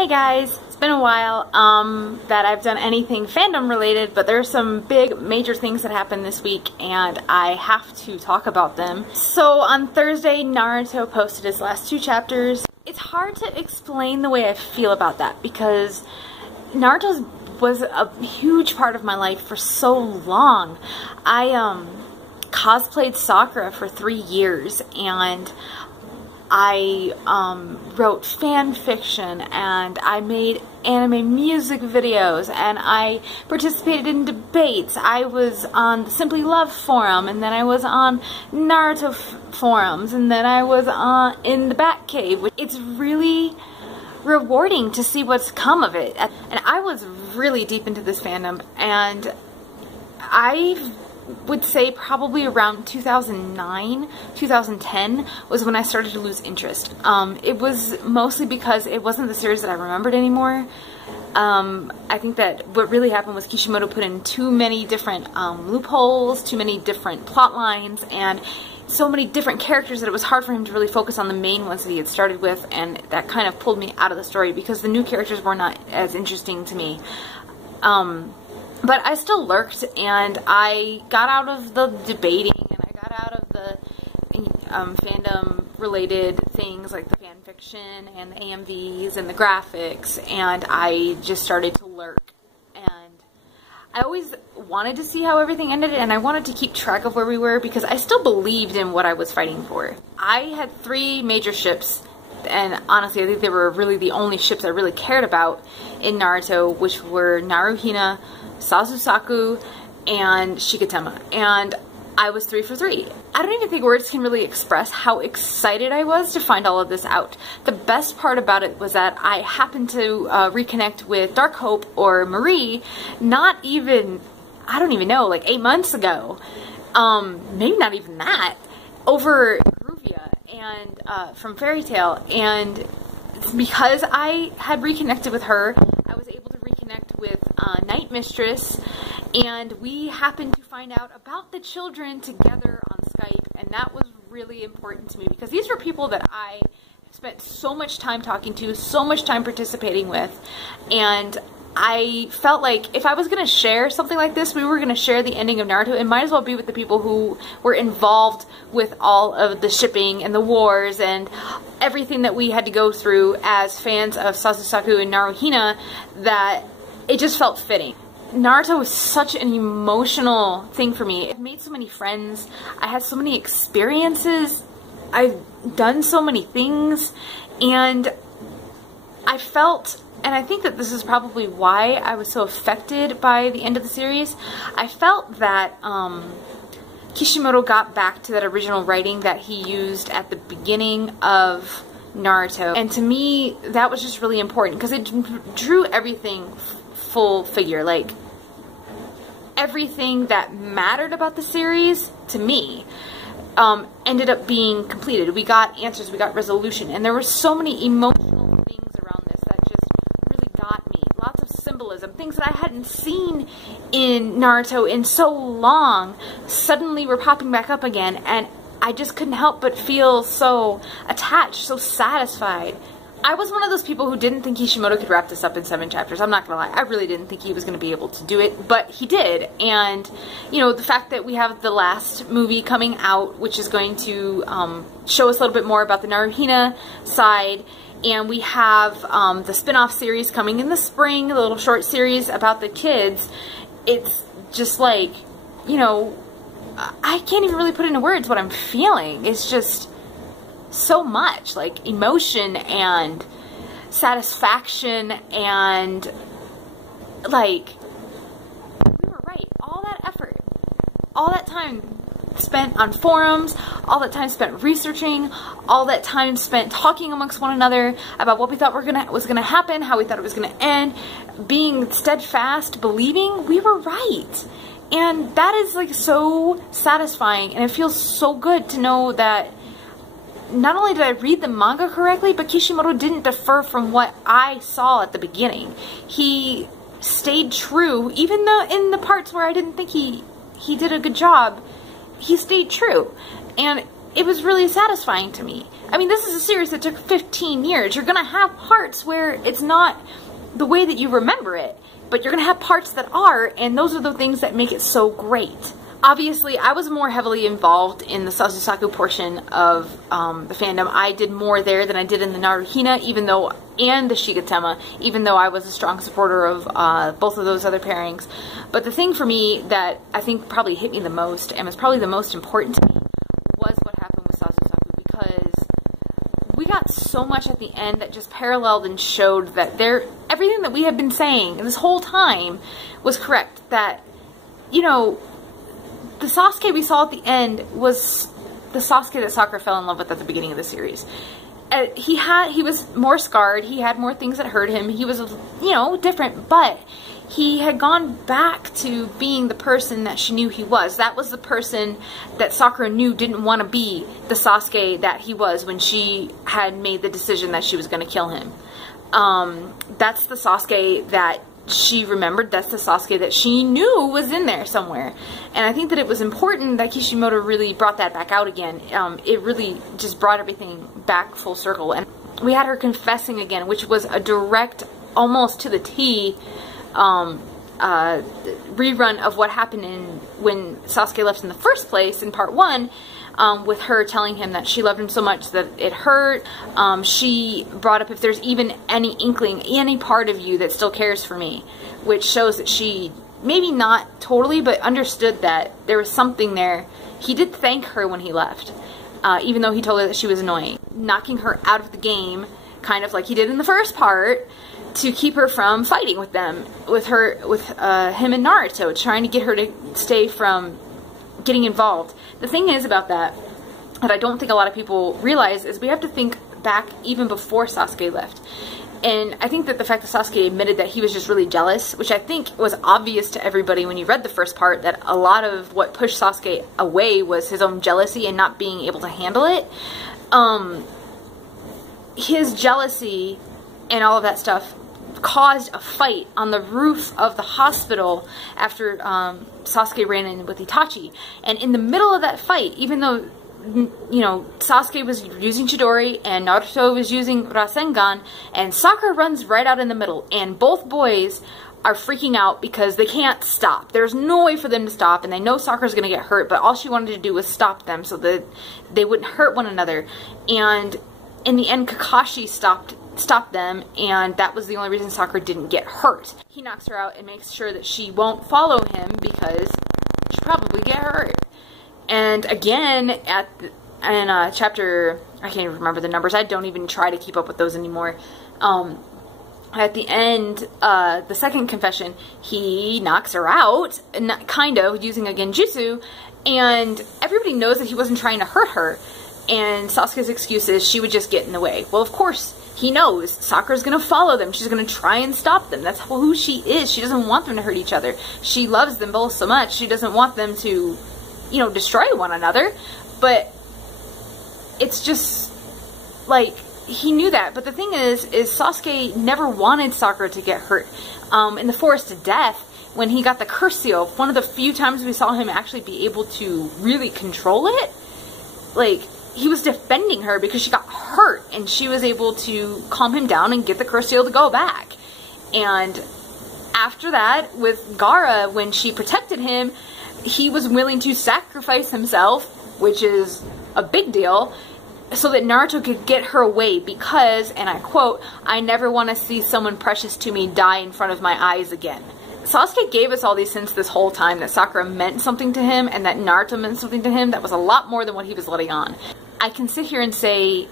Hey guys, it's been a while that I've done anything fandom related, but there's some big major things that happened this week and I have to talk about them. So on Thursday, Naruto posted his last 2 chapters. It's hard to explain the way I feel about that because Naruto was a huge part of my life for so long. I cosplayed Sakura for 3 years and I wrote fan fiction and I made anime music videos and I participated in debates. I was on the Simply Love forum and then I was on Naruto forums and then I was in the Batcave. It's really rewarding to see what's come of it. And I was really deep into this fandom, and I would say probably around 2009, 2010 was when I started to lose interest. It was mostly because it wasn't the series that I remembered anymore. I think that what really happened was Kishimoto put in too many different loopholes, too many different plot lines, and so many different characters that it was hard for him to really focus on the main ones that he had started with, and that kind of pulled me out of the story because the new characters were not as interesting to me. But I still lurked, and I got out of the debating, and I got out of the fandom-related things like the fan fiction and the AMVs and the graphics, and I just started to lurk. And I always wanted to see how everything ended, and I wanted to keep track of where we were because I still believed in what I was fighting for. I had 3 major ships, and honestly I think they were really the only ships I really cared about in Naruto, which were Naruhina, Sasusaku, and Shigatama, and I was 3 for 3. I don't even think words can really express how excited I was to find all of this out. The best part about it was that I happened to reconnect with Dark Hope, or Marie, not even, I don't even know, like 8 months ago. Maybe not even that, over Gruvia and from Fairy Tail, and because I had reconnected with her, I was able to reconnect with Night Mistress, and we happened to find out about the children together on Skype, and that was really important to me because these were people that I spent so much time talking to, so much time participating with, and I felt like if I was going to share something like this, we were going to share the ending of Naruto, it might as well be with the people who were involved with all of the shipping and the wars and everything that we had to go through as fans of Sasusaku and Naruhina, that it just felt fitting. Naruto was such an emotional thing for me. It made so many friends. I had so many experiences. I've done so many things, and I felt, and I think that this is probably why I was so affected by the end of the series, I felt that Kishimoto got back to that original writing that he used at the beginning of Naruto. And to me, that was just really important because it drew everything full figure. Like, everything that mattered about the series, to me, ended up being completed. We got answers, we got resolution, and there were so many emotional things around this that just really got me. Lots of symbolism, things that I hadn't seen in Naruto in so long, suddenly were popping back up again, and I just couldn't help but feel so attached, so satisfied. I was one of those people who didn't think Kishimoto could wrap this up in 7 chapters. I'm not gonna lie. I really didn't think he was gonna be able to do it, but he did. And, you know, the fact that we have the last movie coming out, which is going to show us a little bit more about the Naruhina side, and we have the spin-off series coming in the spring, the little short series about the kids, it's just like, you know, I can't even really put into words what I'm feeling. It's just so much, like, emotion and satisfaction, and like, we were right. All that effort, all that time spent on forums, all that time spent researching, all that time spent talking amongst one another about what we thought was gonna happen, how we thought it was gonna end, being steadfast, believing we were right. And that is like so satisfying, and it feels so good to know that not only did I read the manga correctly, but Kishimoto didn't defer from what I saw at the beginning. He stayed true, even though in the parts where I didn't think he did a good job, he stayed true. And it was really satisfying to me. I mean, this is a series that took 15 years. You're gonna have parts where it's not the way that you remember it, but you're gonna have parts that are, and those are the things that make it so great. Obviously, I was more heavily involved in the Sazusaku portion of the fandom. I did more there than I did in the Naruhina, and the Shigatama, even though I was a strong supporter of both of those other pairings. But the thing for me that I think probably hit me the most, and was probably the most important to me, was what happened with Sazusaku, because we got so much at the end that just paralleled and showed that everything that we had been saying this whole time was correct. That, you know, the Sasuke we saw at the end was the Sasuke that Sakura fell in love with at the beginning of the series. He was more scarred, he had more things that hurt him, he was, you know, different, but he had gone back to being the person that she knew he was. That was the person that Sakura knew didn't want to be the Sasuke that he was when she had made the decision that she was going to kill him. That's the Sasuke that she remembered. That's the Sasuke that she knew was in there somewhere. And I think that it was important that Kishimoto really brought that back out again. It really just brought everything back full circle. And we had her confessing again, which was a direct, almost to the T, rerun of what happened when Sasuke left in the first place in part 1, with her telling him that she loved him so much that it hurt. She brought up if there's even any inkling, any part of you that still cares for me, which shows that she, maybe not totally, but understood that there was something there. He did thank her when he left, even though he told her that she was annoying. Knocking her out of the game, kind of like he did in the first part, to keep her from fighting with them, with him and Naruto, trying to get her to stay from getting involved. The thing is about that I don't think a lot of people realize is we have to think back even before Sasuke left. And I think that the fact that Sasuke admitted that he was just really jealous, which I think was obvious to everybody when you read the first part, that a lot of what pushed Sasuke away was his own jealousy and not being able to handle it. His jealousy and all of that stuff caused a fight on the roof of the hospital after Sasuke ran in with Itachi. And in the middle of that fight, even though, you know, Sasuke was using Chidori and Naruto was using Rasengan, and Sakura runs right out in the middle, and both boys are freaking out because they can't stop. There's no way for them to stop, and they know Sakura's gonna get hurt, but all she wanted to do was stop them so that they wouldn't hurt one another. And in the end, Kakashi stopped them, and that was the only reason Sakura didn't get hurt. He knocks her out and makes sure that she won't follow him because she'll probably get hurt. And again, in chapter, I can't even remember the numbers, I don't even try to keep up with those anymore. At the end, the second confession, he knocks her out, kind of, using a genjutsu, and everybody knows that he wasn't trying to hurt her. And Sasuke's excuse is she would just get in the way. Well, of course, he knows Sakura's going to follow them. She's going to try and stop them. That's who she is. She doesn't want them to hurt each other. She loves them both so much. She doesn't want them to, you know, destroy one another. But it's just, like, he knew that. But the thing is Sasuke never wanted Sakura to get hurt. In the Forest of Death, when he got the curse seal, one of the few times we saw him actually be able to really control it, like, he was defending her because she got hurt, and she was able to calm him down and get the curse seal to go back. And after that, with Gaara, when she protected him, he was willing to sacrifice himself, which is a big deal, so that Naruto could get her away because, and I quote, "I never want to see someone precious to me die in front of my eyes again." Sasuke gave us all these hints this whole time that Sakura meant something to him and that Naruto meant something to him that was a lot more than what he was letting on. I can sit here and say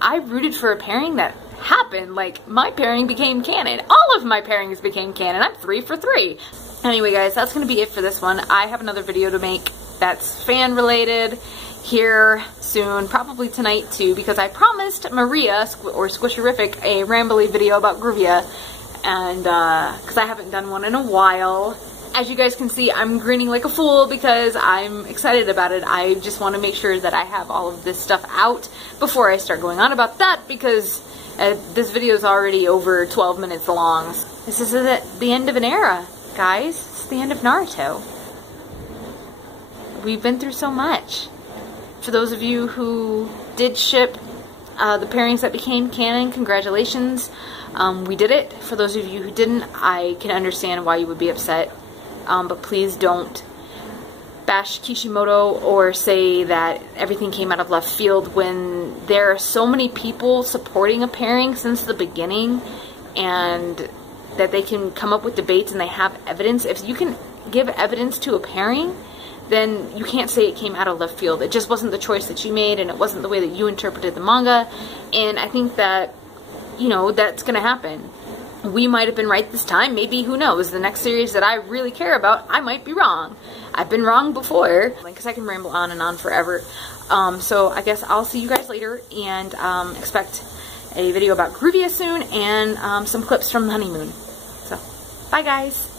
I rooted for a pairing that happened. Like, my pairing became canon. All of my pairings became canon. I'm 3 for 3. Anyway, guys, that's going to be it for this one. I have another video to make that's fan related here soon, probably tonight too, because I promised Maria, or Squisherific, a rambly video about Gruvia, and because I haven't done one in a while. As you guys can see, I'm grinning like a fool because I'm excited about it. I just want to make sure that I have all of this stuff out before I start going on about that, because this video is already over 12 minutes long. This is the end of an era, guys. It's the end of Naruto. We've been through so much. For those of you who did ship the pairings that became canon, congratulations. We did it. For those of you who didn't, I can understand why you would be upset. But please don't bash Kishimoto or say that everything came out of left field when there are so many people supporting a pairing since the beginning, and that they can come up with debates and they have evidence. If you can give evidence to a pairing, then you can't say it came out of left field. It just wasn't the choice that you made, and it wasn't the way that you interpreted the manga. And I think that, you know, that's gonna happen. We might have been right this time. Maybe, who knows? The next series that I really care about, I might be wrong. I've been wrong before, because I can ramble on and on forever. So I guess I'll see you guys later, and expect a video about Gruvia soon, and some clips from the honeymoon. So, bye guys!